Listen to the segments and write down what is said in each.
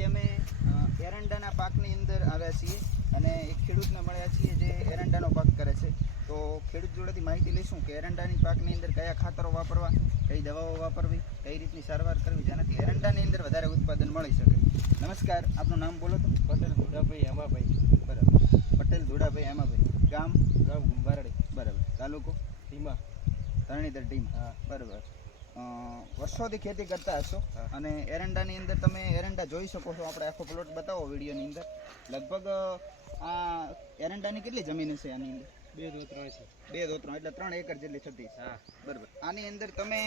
આજે અમે એરંડાના પાકની અંદર આવ્યા છીએ અને એક ખેડૂતને મળ્યા છીએ જે એરંડાનો પાક કરે છે. તો ખેડૂત જોડેથી માહિતી લઈશું કે એરંડાની પાકની અંદર કયા ખાતરો વાપરવા કઈ દવાઓ વાપરવી કઈ રીતની સારવાર કરવી જેનાથી એરંડાની અંદર વધારે ઉત્પાદન મળી શકે. નમસ્કાર આપનું નામ બોલો તો. પટેલ ધોડાભાઈ હેમાભાઈ. બરાબર. પટેલ ધોડાભાઈ હેમાભાઈ. ગામ? ગામ ગુંભારડી બરાબર. તાલુકો? ધીમા તરણીધર ટીમ હા. બરાબર. વર્ષોથી ખેતી કરતા હશો અને એરંડાની અંદર તમે એરંડા જોઈ શકો છો. આપણે આખો પ્લોટ બતાવો વિડીયોની અંદર. લગભગ આ એરંડાની કેટલી જમીન હશે આની અંદર? બે દો ત્રણ છે. બે દો ત્રણ એટલે ત્રણ એકર જેટલી થતી હા. બરાબર. આની અંદર તમે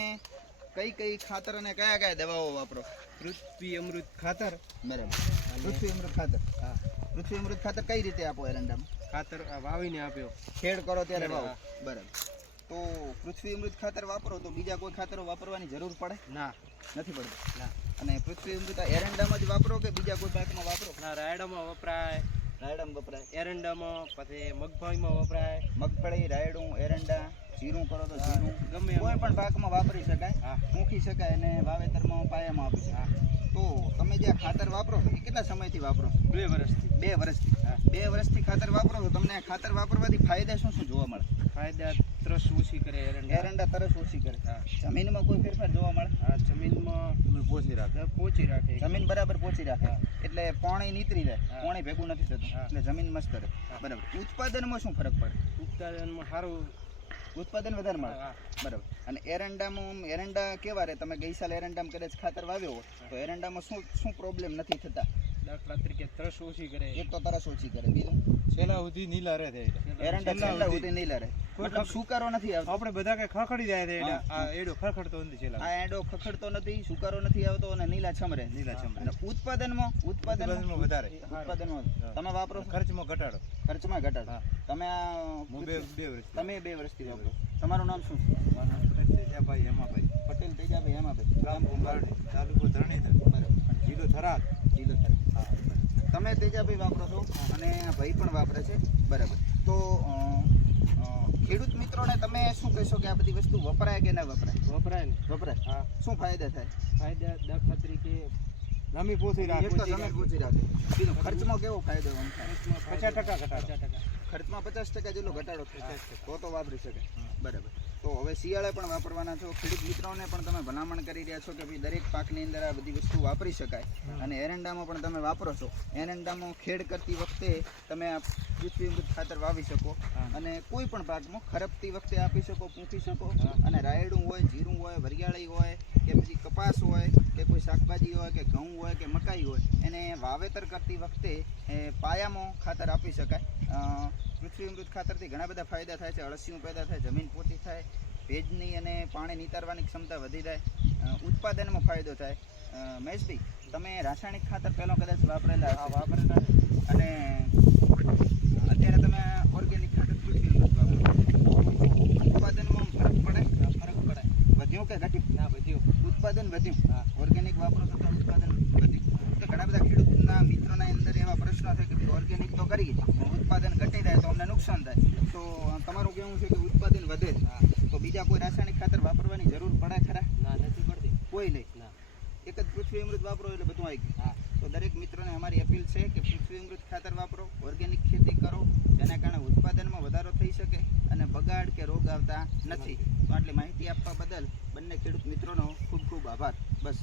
કઈ કઈ ખાતર અને કયા કયા દવાઓ વાપરો? પૃથ્વી અમૃત ખાતર. બરાબર. પૃથ્વી અમૃત ખાતર. હા. પૃથ્વી અમૃત ખાતર કઈ રીતે આપો એરંડામાં? ખાતર વાવીને આપ્યો. ખેડ કરો ત્યારે વાવો. બરાબર. તો પૃથ્વી અમૃત ખાતર વાપરો તો બીજા કોઈ ખાતરો વાપરવાની જરૂર પડે? ના. નથી પડતી? ના. અને પૃથ્વી અમૃત એરંડામાં જ વાપરો કે બીજા કોઈ પાકમાં વાપરો? ના રાયડામાં વપરાય. રાયડામાં વપરાય. એરંડામાં પછી મગફળીમાં વપરાય. મગફળી રાયડું એરંડા જીરું કરો તો જીરું. ગમે કોઈ પણ પાકમાં વાપરી શકાય. હા. મૂકી શકાય અને વાવેતરમાં પાયામાં આપી શકાય તો તમે જે ખાતર વાપરો છો એ કેટલા સમયથી વાપરો બે વર્ષથી. બે વર્ષથી. હા. બે વર્ષથી ખાતર વાપરો તમને ખાતર વાપરવાથી ફાયદા શું શું જોવા મળે? ફાયદા તરસ ઓછી કરે એરંડા. એરંડા તરસ ઓછી કરે. હા. જમીનમાં કોઈ ફેરફાર જોવા મળે? હા જમીનમાં પોચી રાખે. પોચી રાખે. જમીન બરાબર પોચી રાખે. એટલે પાણી નીતરી જાય. પાણી ભેગું નથી થતું. એટલે જમીન મસ્ત રહે. બરાબર. ઉત્પાદનમાં શું ફરક પડે? ઉત્પાદનમાં સારું ઉત્પાદન વધારે મળે. બરાબર. અને એરંડામાં એરંડા કેવા રહે? તમે ગઈ સાલ એરંડામાં કદાચ ખાતર વાવ્યો હોય તો એરંડામાં શું શું પ્રોબ્લેમ નથી થતા? દાખલા તરીકે ત્રસ ઓછી કરે. એક તો તરસ ઓછી કરે બીજું? છેલ્લા સુધી નીલા રહે છે એરંડા છેલ્લા છેલ્લા સુધી. સુધી નહીં મતલબ સુકારો નથી આવતો. આપણે બધા કે ખખડી જાય છે એટલે આ એડો ખખડતો નથી છેલ્લા આ એડો ખખડતો નથી સુકારો નથી આવતો અને નીલા છમરે. નીલા છમ અને ઉત્પાદનમાં ઉત્પાદનમાં વધારે. ઉત્પાદનમાં તમે વાપરો ખર્ચમાં ઘટાડો. ખર્ચમાં ઘટાડો. હા. તમે બે બે વર્ષ તમે બે વર્ષથી વાપરો. તમારું નામ શું? ભાઈ હેમાભાઈ. પટેલ તેજાભાઈ હેમાભાઈ. ગામ કુંભારડી તાલુકો ધરણીધર. બરાબર. જિલ્લો થરાદ. જિલ્લો હા તમે તેજાભાઈ વાપરો છો અને ભાઈ પણ વાપરે છે. બરાબર. તો ખેડૂત મિત્રોને તમે શું કહેશો કે આ બધી વસ્તુ વપરાય કે ના વપરાય? વપરાય ને. વપરાય. હા. શું ફાયદા થાય? ફાયદા દાખલા તરીકે નમી પોસી એક તો રાખે પોસી રાખે. બીજું ખર્ચમાં કેવો ફાયદો આમ થાય? પચાસ ટકા ઘટાડો. પચાસ ટકા. ખર્ચમાં પચાસ ટકા જેટલો ઘટાડો થાય તો તો વાપરી શકે બરાબર. તો હવે શિયાળે પણ વાપરવાના છો. ખેડૂત મિત્રોને પણ તમે ભલામણ કરી રહ્યા છો કે ભાઈ દરેક પાકની અંદર આ બધી વસ્તુ વાપરી શકાય. અને એરંડામાં પણ તમે વાપરો છો. એરંડામાં ખેડ કરતી વખતે તમે આ પૃથ્વીમૃત ખાતર વાવી શકો. અને કોઈ પણ પાકમાં ખરપતી વખતે આપી શકો પૂંખી શકો. અને રાયડું હોય જીરું હોય વરિયાળી હોય કે પછી કપાસ હોય શાકભાજી હોય કે ઘઉં હોય કે મકાઈ હોય એને વાવેતર કરતી વખતે એ પાયામાં ખાતર આપી શકાય. પૃથ્વી અમૃત ખાતરથી ઘણા બધા ફાયદા થાય છે. અળસિયું પેદા થાય જમીન પોતી થાય ભેજની અને પાણી નિતારવાની ક્ષમતા વધી જાય ઉત્પાદનમાં ફાયદો થાય. મહેશભાઈ તમે રાસાયણિક ખાતર પહેલો કદાચ વાપરેલા. વાપરેલા અને અત્યારે તમે ઓર્ગેનિક ખાતર પૃથ્વી અમૃત વાપરો ઉત્પાદનમાં ફરક પડે ફરક પડે વધ્યું કે ઘટ્યું ના બધું ઉત્પાદન વધ્યું. ઓર્ગેનિક વાપરો તો ઉત્પાદન વધ્યું. તો ઘણા બધા ખેડૂતના મિત્રોના અંદર એવા પ્રશ્નો છે કે ઓર્ગેનિક તો કરીએ ઉત્પાદન ઘટી જાય તો અમને નુકસાન થાય. તો તમારું કહેવું છે કે ઉત્પાદન વધે. તો બીજા કોઈ રાસાયણિક ખાતર વાપરવાની જરૂર પડે ખરા? ના નથી પડતી. કોઈ નહીં? ના. એક જ પૃથ્વી અમૃત વાપરો એટલે બધું આવી ગયું. હા. તો દરેક મિત્રોને અમારી અપીલ છે કે પૃથ્વી અમૃત ખાતર વાપરો ઓર્ગેનિક ખેતી કરો જેના કારણે ઉત્પાદનમાં વધારો થઈ શકે અને બગાડ કે રોગ આવતા નથી. તો આટલી માહિતી આપવા બદલ ખેડૂત મિત્રોનો ખૂબ ખૂબ આભાર. બસ.